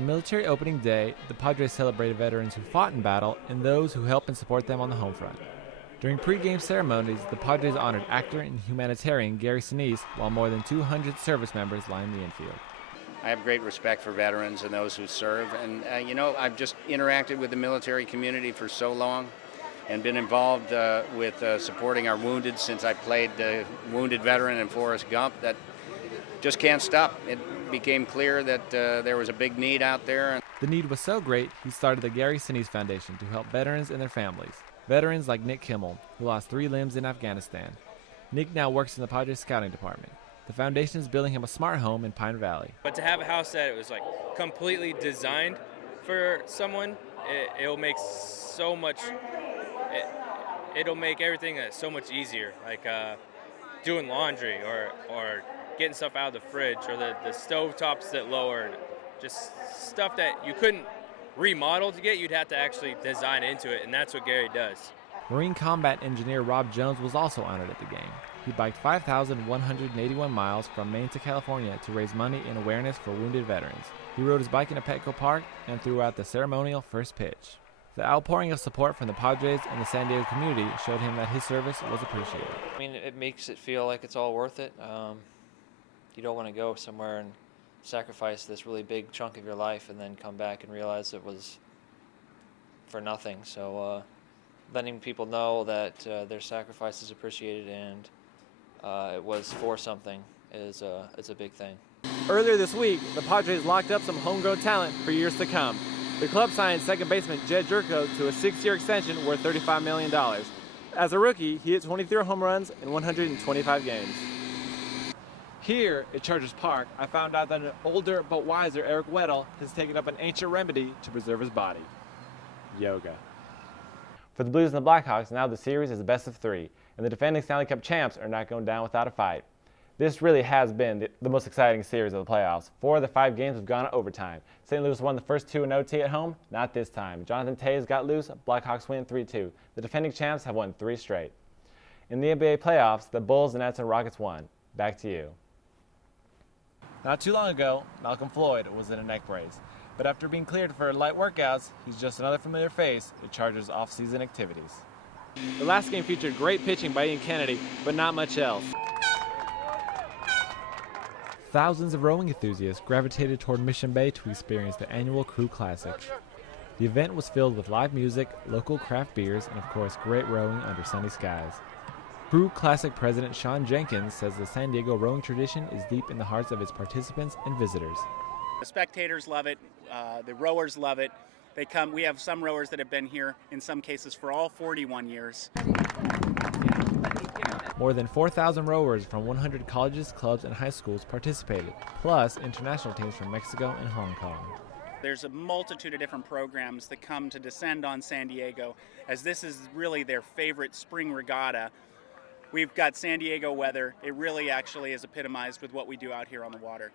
On military opening day, the Padres celebrated veterans who fought in battle and those who helped and support them on the home front. During pre-game ceremonies, the Padres honored actor and humanitarian Gary Sinise, while more than 200 service members lined the infield. I have great respect for veterans and those who serve, and I've just interacted with the military community for so long and been involved with supporting our wounded since I played wounded veteran in Forrest Gump. That just can't stop. It became clear that there was a big need out there. The need was so great, he started the Gary Sinise Foundation to help veterans and their families. Veterans like Nick Kimmel, who lost 3 limbs in Afghanistan. Nick now works in the Padres scouting department. The foundation is building him a smart home in Pine Valley. But to have a house that was like completely designed for someone, it'll make so much. It'll make everything so much easier, like doing laundry or getting stuff out of the fridge, or the stove tops that lowered, just stuff that you couldn't remodel to get. You'd have to actually design into it, and that's what Gary does. Marine Combat Engineer Rob Jones was also honored at the game. He biked 5,181 miles from Maine to California to raise money and awareness for wounded veterans. He rode his bike into Petco Park and threw out the ceremonial first pitch. The outpouring of support from the Padres and the San Diego community showed him that his service was appreciated. I mean, it makes it feel like it's all worth it. You don't want to go somewhere and sacrifice this really big chunk of your life and then come back and realize it was for nothing. So letting people know that their sacrifice is appreciated and it was for something is a big thing. Earlier this week, the Padres locked up some homegrown talent for years to come. The club signed second baseman Jed Jerko to a 6-year extension worth $35 million. As a rookie, he hit 23 home runs in 125 games. Here at Chargers Park, I found out that an older but wiser Eric Weddle has taken up an ancient remedy to preserve his body: yoga. For the Blues and the Blackhawks, now the series is a best of 3, and the defending Stanley Cup champs are not going down without a fight. This really has been the most exciting series of the playoffs. 4 of the 5 games have gone to overtime. St. Louis won the first 2 in OT at home, not this time. Jonathan Toews got loose, Blackhawks win 3-2. The defending champs have won 3 straight. In the NBA playoffs, the Bulls, the Nets, and Rockets won. Back to you. Not too long ago, Malcolm Floyd was in a neck brace. But after being cleared for light workouts, he's just another familiar face at Chargers' off-season activities. The last game featured great pitching by Ian Kennedy, but not much else. Thousands of rowing enthusiasts gravitated toward Mission Bay to experience the annual Crew Classic. The event was filled with live music, local craft beers, and of course great rowing under sunny skies. Crew Classic President Sean Jenkins says the San Diego rowing tradition is deep in the hearts of its participants and visitors. The spectators love it, the rowers love it. They come. We have some rowers that have been here, in some cases, for all 41 years. More than 4,000 rowers from 100 colleges, clubs, and high schools participated, plus international teams from Mexico and Hong Kong. There's a multitude of different programs that come to descend on San Diego, as this is really their favorite spring regatta. We've got San Diego weather. It really actually is epitomized with what we do out here on the water.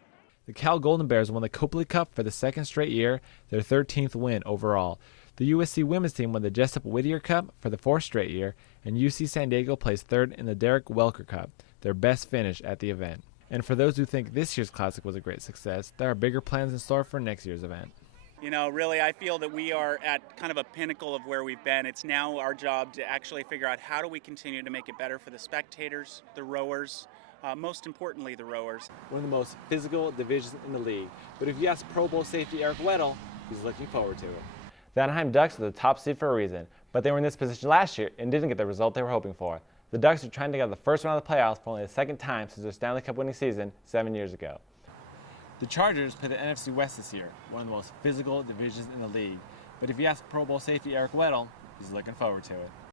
The Cal Golden Bears won the Copley Cup for the 2nd straight year, their 13th win overall. The USC women's team won the Jessup Whittier Cup for the 4th straight year, and UC San Diego placed 3rd in the Derek Welker Cup, their best finish at the event. And for those who think this year's Classic was a great success, there are bigger plans in store for next year's event. You know, really, I feel that we are at kind of a pinnacle of where we've been. It's now our job to actually figure out how do we continue to make it better for the spectators, the rowers, most importantly, the rowers. One of the most physical divisions in the league, but if you ask Pro Bowl safety Eric Weddle, he's looking forward to it. The Anaheim Ducks are the top seed for a reason, but they were in this position last year and didn't get the result they were hoping for. The Ducks are trying to get the first round of the playoffs for only the 2nd time since their Stanley Cup winning season 7 years ago. The Chargers play the NFC West this year, one of the most physical divisions in the league, but if you ask Pro Bowl safety Eric Weddle, he's looking forward to it.